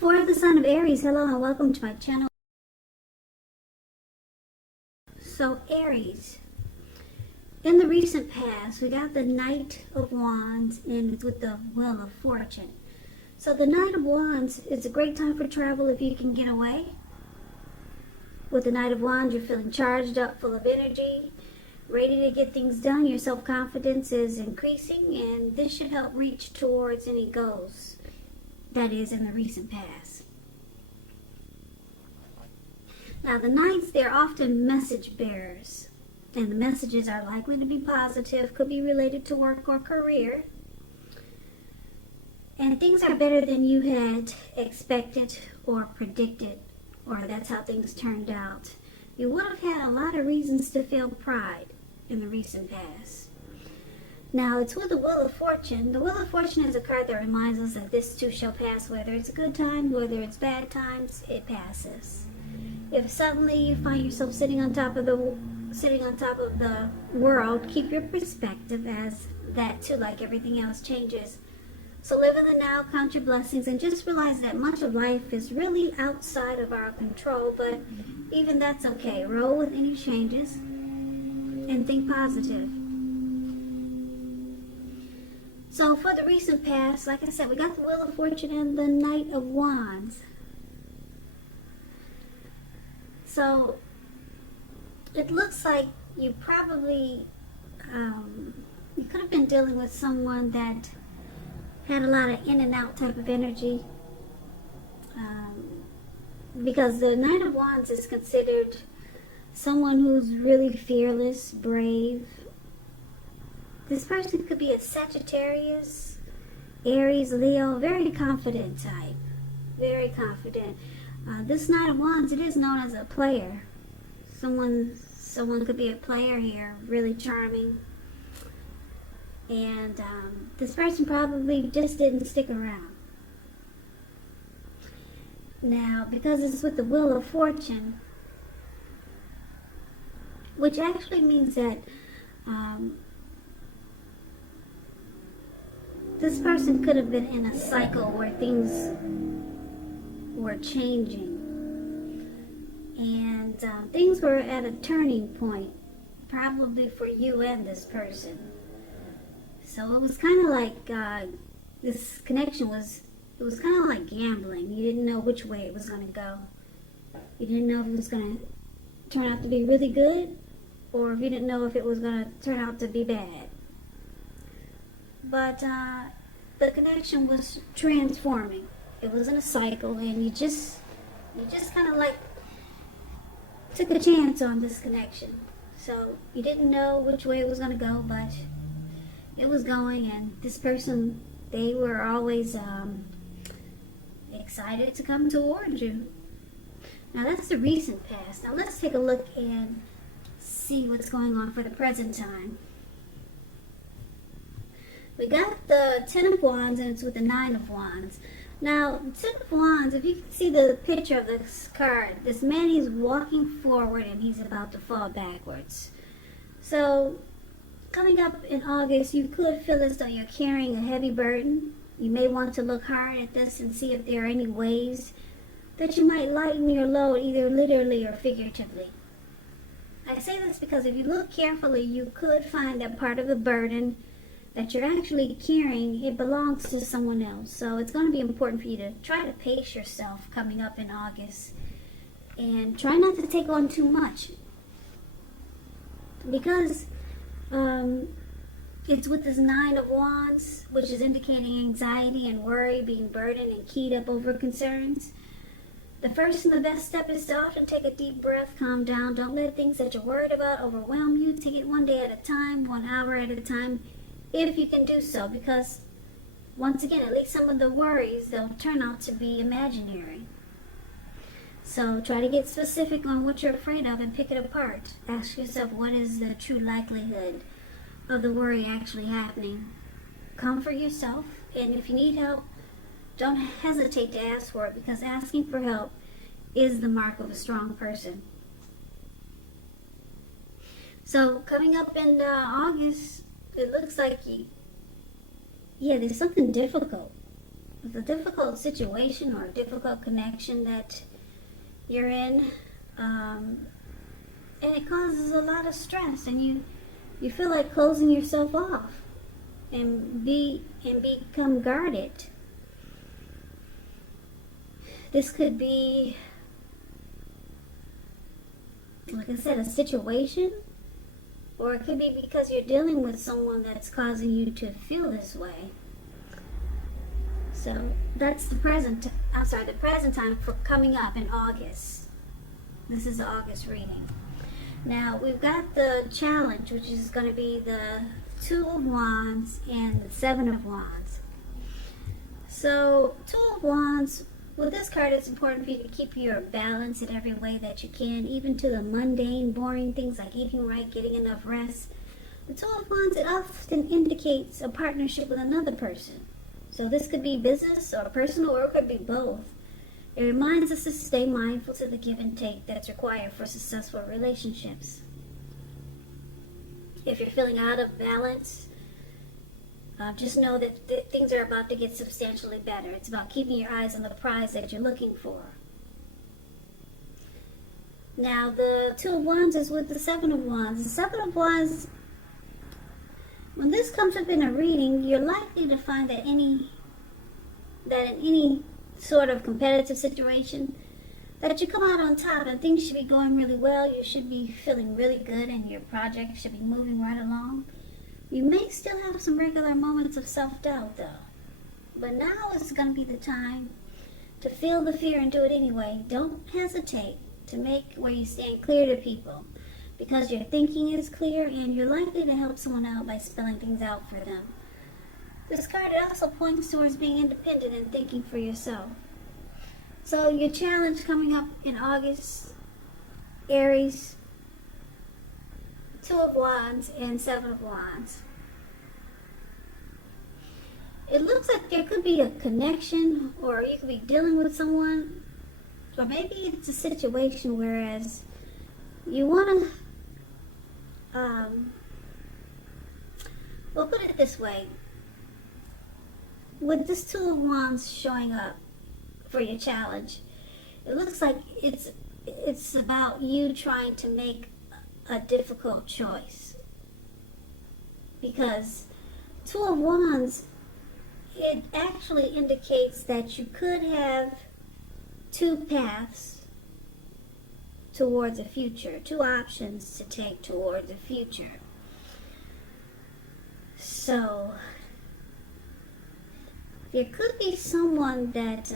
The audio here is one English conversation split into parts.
For the sign of Aries, hello and welcome to my channel. So Aries, in the recent past, we got the Knight of Wands and with the Wheel of Fortune. So the Knight of Wands is a great time for travel if you can get away. With the Knight of Wands, you're feeling charged up, full of energy, ready to get things done. Your self-confidence is increasing, and this should help reach towards any goals that is in the recent past. Now the Knights, they're often message bearers, and the messages are likely to be positive, could be related to work or career. And things are better than you had expected or predicted, or that's how things turned out. You would have had a lot of reasons to feel pride in the recent past. Now, it's with the Wheel of Fortune. The Wheel of Fortune is a card that reminds us that this too shall pass. Whether it's a good time, whether it's bad times, it passes. If suddenly you find yourself sitting on top of the world, keep your perspective as that too, like everything else, changes. So live in the now, count your blessings, and just realize that much of life is really outside of our control, but even that's okay. Roll with any changes and think positive. So for the recent past, like I said, we got the Wheel of Fortune and the Knight of Wands. So it looks like you probably, you could have been dealing with someone that had a lot of in and out type of energy. Because the Knight of Wands is considered someone who's really fearless, brave. This person could be a Sagittarius, Aries, Leo, very confident type. Very confident. This Knight of Wands, it is known as a player. Someone could be a player here, really charming. And this person probably just didn't stick around. Now, because it's with the Wheel of Fortune, which actually means that this person could have been in a cycle where things were changing. And things were at a turning point, probably for you and this person. So it was kind of like this connection was kind of like gambling. You didn't know which way it was going to go. You didn't know if it was going to turn out to be really good, or if you didn't know if it was going to turn out to be bad. But the connection was transforming. It wasn't a cycle, and you just kind of like took a chance on this connection. So you didn't know which way it was going to go, but it was going, and this person, they were always excited to come towards you. Now that's the recent past. Now let's take a look and see what's going on for the present time. We got the Ten of Wands, and it's with the Nine of Wands. Now, the Ten of Wands, if you can see the picture of this card, this man, he's walking forward and he's about to fall backwards. So, coming up in August, you could feel as though you're carrying a heavy burden. You may want to look hard at this and see if there are any ways that you might lighten your load, either literally or figuratively. I say this because if you look carefully, you could find that part of the burden that you're actually carrying, it belongs to someone else. So it's going to be important for you to try to pace yourself coming up in August, and try not to take on too much, because it's with this Nine of Wands, which is indicating anxiety and worry, being burdened and keyed up over concerns. The first and the best step is to often take a deep breath, calm down. Don't let things that you're worried about overwhelm you. Take it one day at a time, 1 hour at a time, if you can do so, because once again, at least some of the worries, they'll turn out to be imaginary. So try to get specific on what you're afraid of and pick it apart. Ask yourself, what is the true likelihood of the worry actually happening? Comfort yourself, and if you need help, don't hesitate to ask for it, because asking for help is the mark of a strong person. So coming up in August, it looks like there's something difficult the difficult situation or difficult connection that you're in, and it causes a lot of stress, and you feel like closing yourself off and become guarded. This could be, like I said, a situation, or it could be because you're dealing with someone that's causing you to feel this way. So that's the present time for coming up in August. This is the August reading. Now we've got the challenge, which is going to be the Two of Wands and the Seven of Wands. So Two of Wands, with this card, it's important for you to keep your balance in every way that you can, even to the mundane, boring things like eating right, getting enough rest. The Two of Wands, it often indicates a partnership with another person. So this could be business or personal, or it could be both. It reminds us to stay mindful to the give and take that's required for successful relationships. If you're feeling out of balance, just know that things are about to get substantially better. It's about keeping your eyes on the prize that you're looking for. Now, the Two of Wands is with the Seven of Wands. The Seven of Wands, when this comes up in a reading, you're likely to find that in any sort of competitive situation, that you come out on top and things should be going really well. You should be feeling really good and your project should be moving right along. You may still have some regular moments of self-doubt though. But now is going to be the time to feel the fear and do it anyway. Don't hesitate to make where you stand clear to people, because your thinking is clear and you're likely to help someone out by spelling things out for them. This card also points towards being independent and thinking for yourself. So your challenge coming up in August, Aries, Two of Wands and Seven of Wands. It looks like there could be a connection, or you could be dealing with someone, or maybe it's a situation whereas you want to, we'll put it this way. With this Two of Wands showing up for your challenge, it looks like it's about you trying to make a difficult choice. Because Two of Wands, it actually indicates that you could have two paths towards a future, two options to take towards a future. So there could be someone that,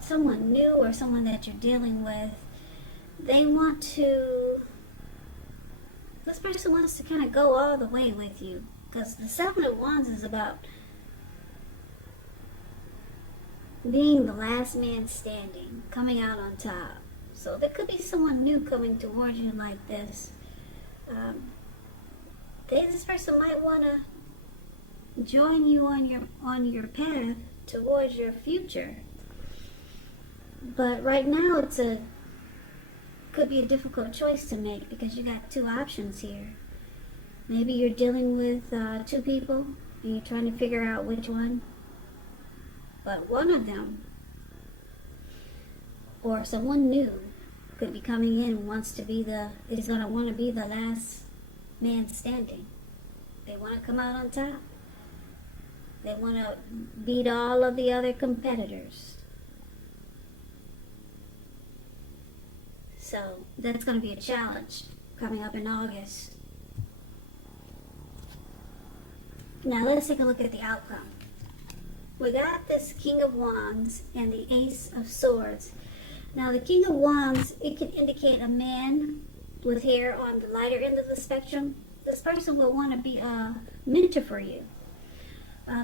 someone new or someone that you're dealing with, this person wants to kind of go all the way with you. Because the Seven of Wands is about being the last man standing, coming out on top. So there could be someone new coming towards you like this. This person might want to join you on your path towards your future. But right now could be a difficult choice to make, because you got two options here. Maybe you're dealing with two people and you're trying to figure out which one. But one of them, or someone new, could be coming in and is going to want to be the last man standing. They want to come out on top. They want to beat all of the other competitors. So that's going to be a challenge coming up in August. Now let's take a look at the outcome. We got this King of Wands and the Ace of Swords. Now the King of Wands, it can indicate a man with hair on the lighter end of the spectrum. This person will want to be a mentor for you.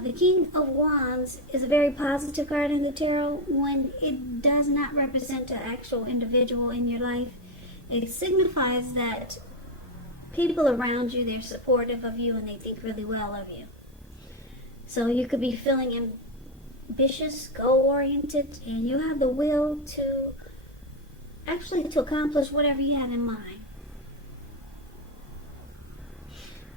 The King of Wands is a very positive card in the tarot. When it does not represent an actual individual in your life, it signifies that people around you, they're supportive of you and they think really well of you. So you could be feeling ambitious, goal-oriented, and you have the will to accomplish whatever you have in mind.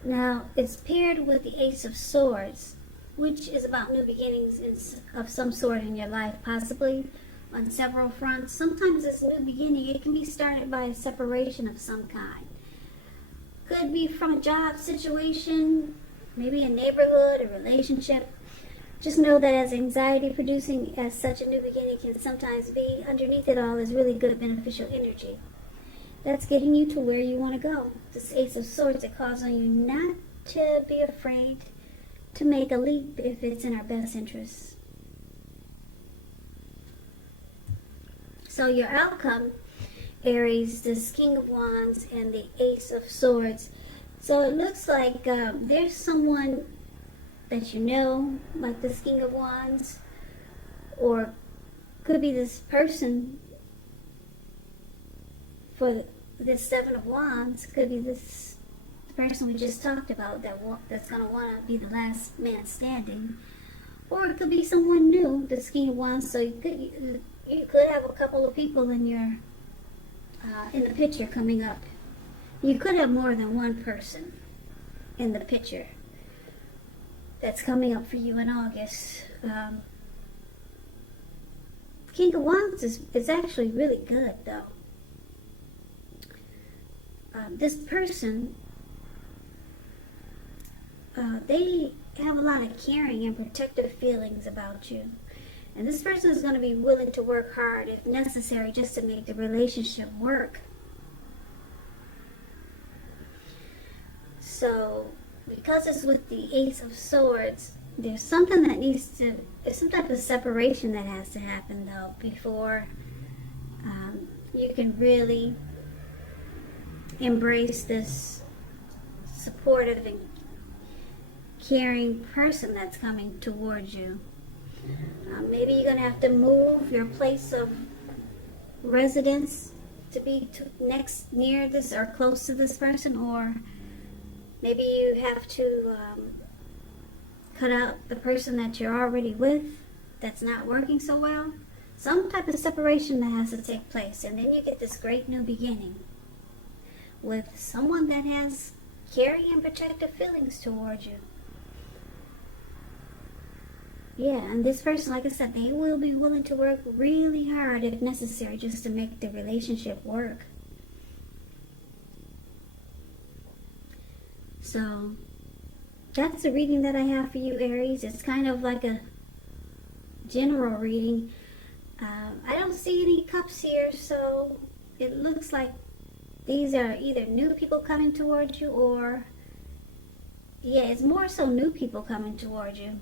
Now, it's paired with the Ace of Swords. which is about new beginnings of some sort in your life, possibly on several fronts. Sometimes this new beginning, it can be started by a separation of some kind. Could be from a job situation, maybe a neighborhood, a relationship. Just know that as anxiety producing as such a new beginning can sometimes be, underneath it all is really good beneficial energy. That's getting you to where you want to go. This Ace of Swords, it calls on you not to be afraid to make a leap if it's in our best interests. So your outcome, Aries, this King of Wands and the Ace of Swords. So it looks like there's someone that you know, like this King of Wands, or could be this person for this Seven of Wands, could be this person we just talked about that's going to want to be the last man standing, or it could be someone new, this King of Wands. So you could have a couple of people in your in the picture coming up. You could have more than one person in the picture that's coming up for you in August. King of Wands is actually really good, though. This person, they have a lot of caring and protective feelings about you. And this person is going to be willing to work hard if necessary just to make the relationship work. So, because it's with the Ace of Swords, there's something that there's some type of separation that has to happen, though, before you can really embrace this supportive and caring person that's coming towards you. Maybe you're going to have to move your place of residence to be near this or close to this person, or maybe you have to cut out the person that you're already with that's not working so well. Some type of separation that has to take place, and then you get this great new beginning with someone that has caring and protective feelings towards you. Yeah, and this person, like I said, they will be willing to work really hard if necessary just to make the relationship work. So, that's the reading that I have for you, Aries. It's kind of like a general reading. I don't see any cups here, so it looks like these are either new people coming towards you, or, yeah, it's more so new people coming towards you.